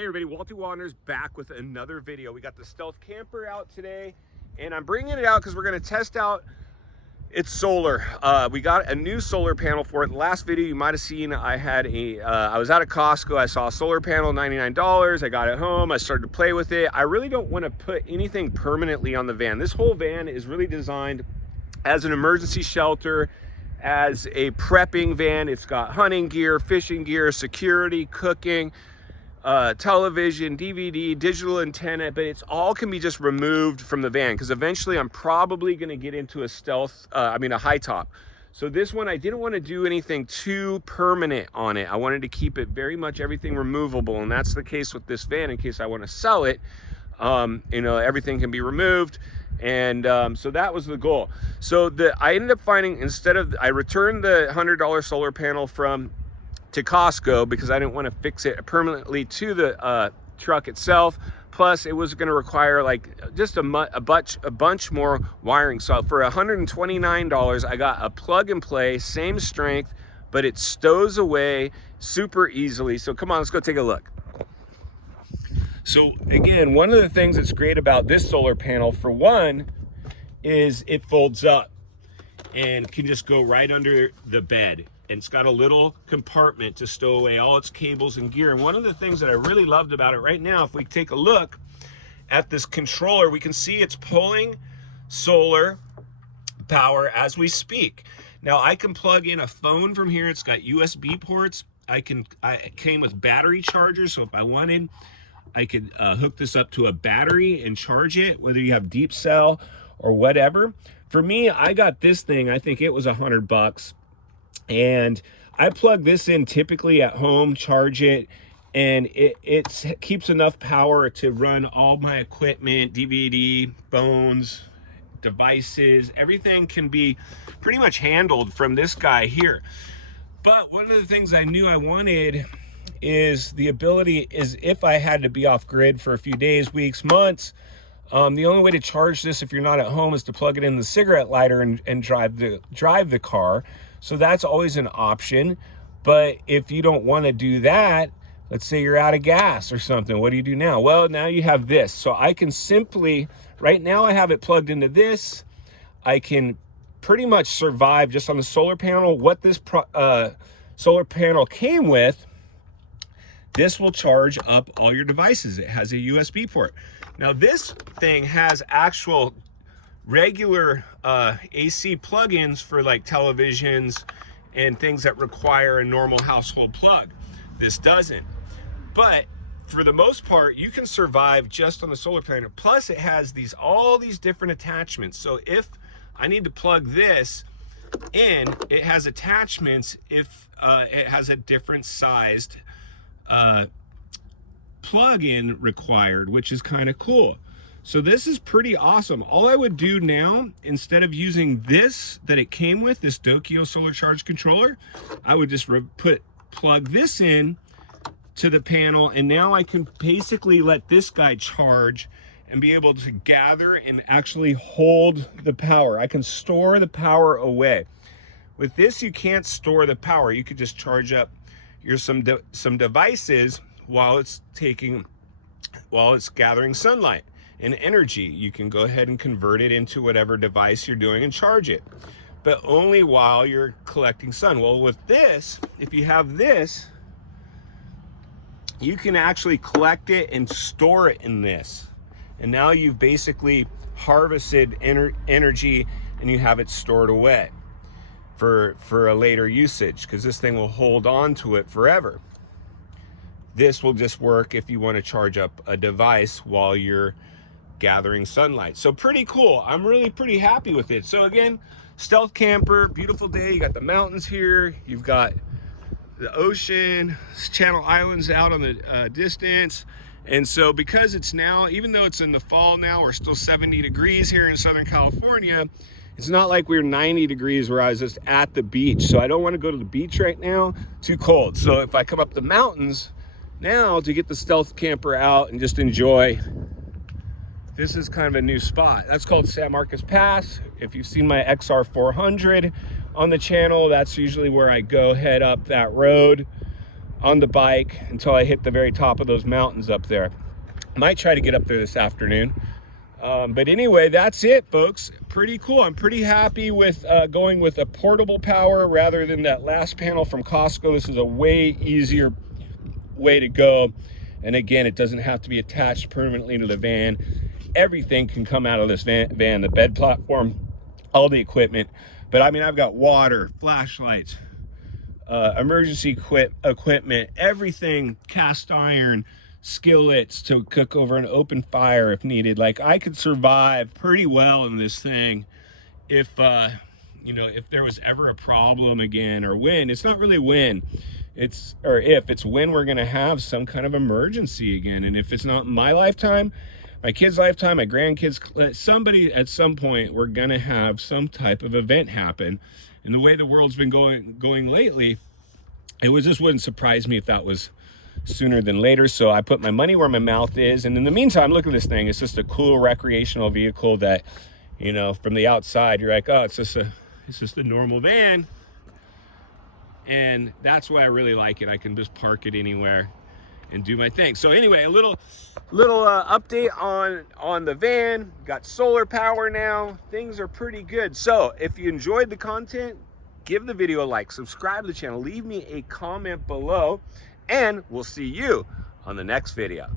Hey everybody, Walty Wanders back with another video. We got the Stealth Camper out today, and I'm bringing it out because we're going to test out its solar. We got a new solar panel for it. The last video you might have seen, I had I was out of Costco. I saw a solar panel, $99. I got it home. I started to play with it. I really don't want to put anything permanently on the van. This whole van is really designed as an emergency shelter, as a prepping van. It's got hunting gear, fishing gear, security, cooking, television, DVD, digital antenna, but it's all can be just removed from the van because eventually I'm probably going to get into a stealth, a high top. So this one, I didn't want to do anything too permanent on it. I wanted to keep it very much everything removable, and that's the case with this van in case I want to sell it. Everything can be removed. And so that was the goal. So I ended up finding, I returned the $100 solar panel to Costco because I didn't want to fix it permanently to the truck itself. Plus it was going to require like just a bunch more wiring. So for $129, I got a plug and play, same strength, but it stows away super easily. So come on, let's go take a look. So again, one of the things that's great about this solar panel, for one, is it folds up and can just go right under the bed. And it's got a little compartment to stow away all its cables and gear. And one of the things that I really loved about it right now, if we take a look at this controller, we can see it's pulling solar power as we speak. Now I can plug in a phone from here. It's got USB ports. It came with battery chargers. So if I wanted, I could hook this up to a battery and charge it, whether you have deep cell or whatever. For me, I got this thing, I think it was $100. And I plug this in typically at home, charge it, and it keeps enough power to run all my equipment, DVD, phones, devices. Everything can be pretty much handled from this guy here. But one of the things I knew I wanted is the ability is if I had to be off grid for a few days, weeks, months, the only way to charge this if you're not at home is to plug it in the cigarette lighter and drive the car. So that's always an option. But if you don't want to do that, let's say you're out of gas or something, what do you do now? Well, now you have this. So I can simply, right now I have it plugged into this. I can pretty much survive just on the solar panel. What this solar panel came with, this will charge up all your devices. It has a USB port. Now this thing has actual regular AC plugins for like televisions and things that require a normal household plug. This doesn't. But for the most part, you can survive just on the solar panel. Plus it has all these different attachments. So if I need to plug this in, it has attachments if it has a different sized plug-in required, which is kind of cool. So this is pretty awesome. All I would do now, instead of using this that it came with, this DOKIO solar charge controller, I would just plug this in to the panel, and now I can basically let this guy charge and be able to gather and actually hold the power. I can store the power away. With this, you can't store the power. You could just charge up some devices while it's gathering sunlight and energy. You can go ahead and convert it into whatever device you're doing and charge it, but only while you're collecting sun. Well, with this, if you have this, you can actually collect it and store it in this. And now you've basically harvested energy and you have it stored away for a later usage, because this thing will hold on to it forever. This will just work if you want to charge up a device while you're gathering sunlight. So pretty cool. I'm really pretty happy with it. So again, stealth camper, beautiful day. You got the mountains here. You've got the ocean, Channel Islands out on the distance. And so because it's now, even though it's in the fall now, we're still 70 degrees here in Southern California. It's not like we're 90 degrees where I was just at the beach. So I don't want to go to the beach right now, too cold. So if I come up the mountains now to get the stealth camper out and just enjoy, this is kind of a new spot. That's called San Marcos Pass. If you've seen my XR 400 on the channel, that's usually where I go head up that road. on the bike until I hit the very top of those mountains up there. Might try to get up there this afternoon. But anyway, that's it, folks. Pretty cool. I'm pretty happy with going with a portable power rather than that last panel from Costco. This is a way easier way to go. And again, it doesn't have to be attached permanently to the van. Everything can come out of this van, the bed platform, all the equipment. But I mean, I've got water, flashlights, emergency equipment, everything, cast iron, skillets to cook over an open fire if needed. Like, I could survive pretty well in this thing if you know, if there was ever a problem again, or when. It's not really when, it's, or if, it's when we're gonna have some kind of emergency again. And if it's not my lifetime, my kids' lifetime, my grandkids, somebody at some point, we're gonna have some type of event happen. And the way the world's been going lately, it just wouldn't surprise me if that was sooner than later. So I put my money where my mouth is. And in the meantime, look at this thing. It's just a cool recreational vehicle that, you know, from the outside, you're like, oh, it's just a normal van. And that's why I really like it. I can just park it anywhere and do my thing. So anyway, a little update on the van. Got solar power now. Things are pretty good. So if you enjoyed the content, give the video a like, subscribe to the channel, leave me a comment below, and we'll see you on the next video.